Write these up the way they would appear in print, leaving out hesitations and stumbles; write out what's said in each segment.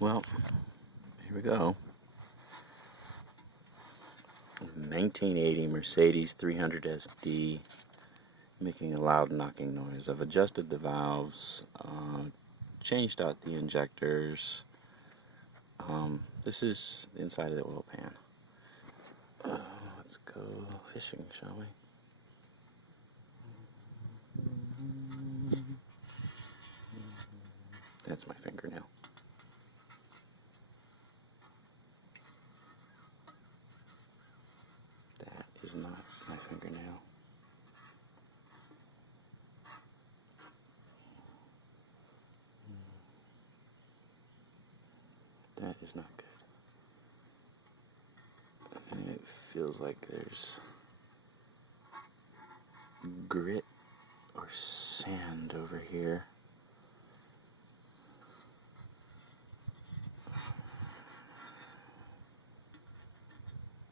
Well, here we go. 1980 Mercedes 300 SD, making a loud knocking noise. I've adjusted the valves, changed out the injectors. This is the inside of the oil pan. Let's go fishing, shall we? That's my fingernail. That is not my fingernail. That is not good. And it feels like there's grit or sand over here.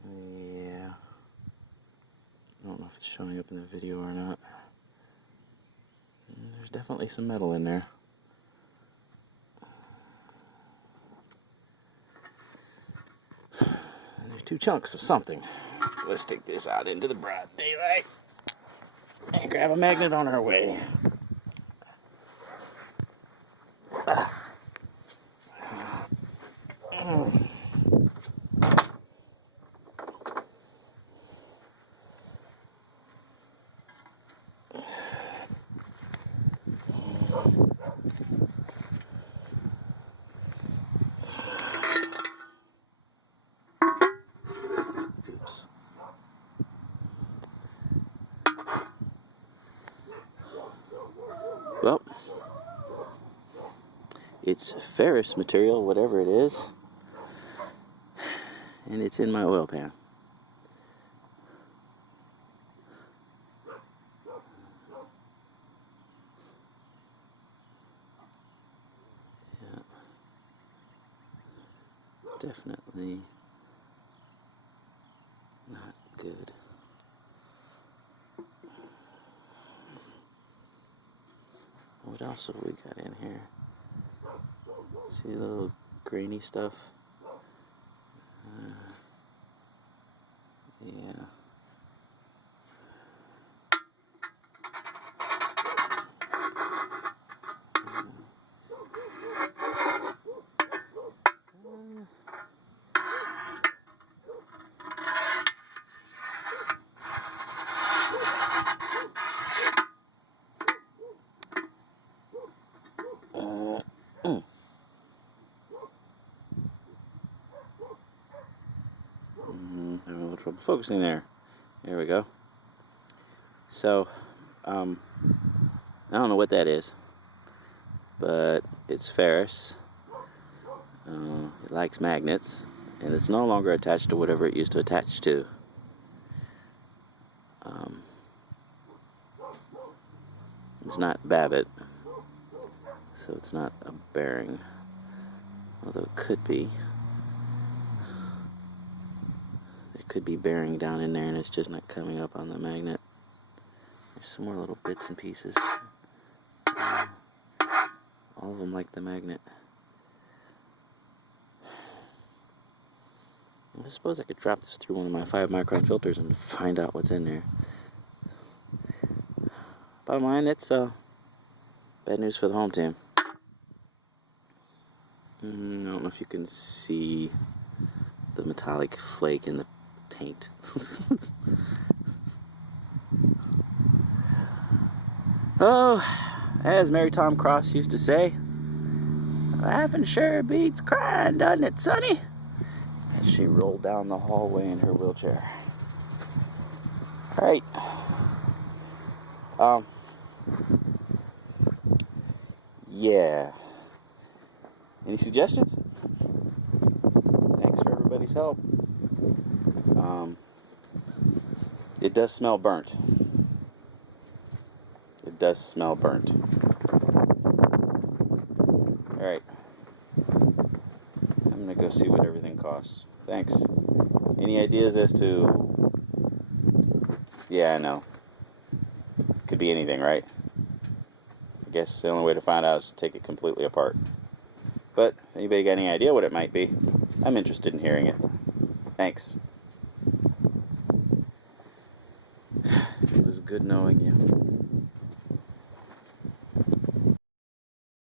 Yeah. I don't know if it's showing up in the video or not. There's definitely some metal in there. And there's two chunks of something. Let's take this out into the broad daylight and grab a magnet on our way. Oops. Well, it's ferrous material, whatever it is, and it's in my oil pan. Yeah, definitely not good. What else have we got in here? See the little grainy stuff? Yeah. Having a little trouble focusing there. There we go. So, I don't know what that is, but it's ferrous. It likes magnets, and it's no longer attached to whatever it used to attach to. It's not Babbitt, so it's not a bearing, although it could be. There could be bearing down in there, and it's just not coming up on the magnet. There's some more little bits and pieces. All of them like the magnet. I suppose I could drop this through one of my 5-micron filters and find out what's in there. Bottom line, it's bad news for the home team. I don't know if you can see the metallic flake in the paint. Oh, as Mary Tom Cross used to say, laughing sure beats crying, doesn't it, Sonny? As she rolled down the hallway in her wheelchair. Alright. Yeah. Any suggestions? Thanks for everybody's help. It does smell burnt. It does smell burnt. Alright. I'm gonna go see what everything costs. Thanks. Any ideas as to... Yeah, I know. Could be anything, right? I guess the only way to find out is to take it completely apart. But if anybody got any idea what it might be, I'm interested in hearing it. Thanks. It was good knowing you.